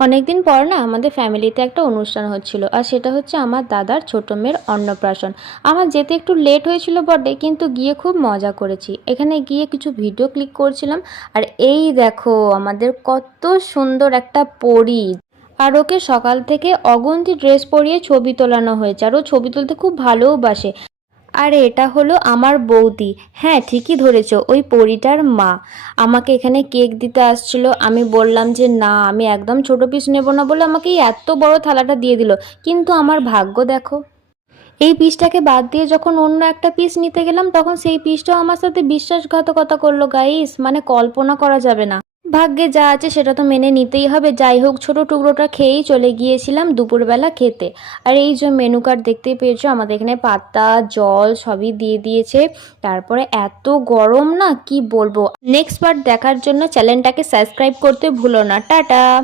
অনেকদিন পর না আমাদের ফ্যামিলিতে একটা অনুষ্ঠান হচ্ছিল, আর সেটা হচ্ছে আমার দাদার ছোট মেয়ের অন্নপ্রাশন। আমার যেতে একটু লেট হয়েছিল বটে, কিন্তু গিয়ে খুব মজা করেছি। এখানে গিয়ে কিছু ভিডিও ক্লিক করছিলাম, আর এই দেখো আমাদের কত সুন্দর একটা পরী। আর ওকে সকাল থেকে অগুন্তি ড্রেস পরিয়ে ছবি তোলানো হয়েছে, আর ও ছবি তুলতে খুব ভালোবাসে। আর এটা হলো আমার বৌদি। হ্যাঁ, ঠিকই ধরেছ, ওই পরীটার মা। আমাকে এখানে কেক দিতে আসছিল, আমি বললাম যে না, আমি একদম ছোট পিস নেব না বলে আমাকে এই এত বড় থালাটা দিয়ে দিল। কিন্তু আমার ভাগ্য দেখো, এই পিসটাকে বাদ দিয়ে যখন অন্য একটা পিস নিতে গেলাম, তখন সেই পিসটাও আমার সাথে বিশ্বাসঘাতকতা করলো গাইস, মানে কল্পনা করা যাবে না। ভাগ্যে যা আছে সেটা তো মেনে নিতেই হবে। যাই হোক, ছোট টুকরোটা খেয়েই চলে গিয়েছিলাম দুপুরবেলা খেতে। আর এই যে মেনু কার্ড দেখতেই পেয়েছো, আমাদের এখানে পাতা জল সবই দিয়ে দিয়েছে। তারপরে এত গরম না, কি বলবো। নেক্সট পার্ট দেখার জন্য চ্যানেলটাকে সাবস্ক্রাইব করতে ভুলো না। টাটা।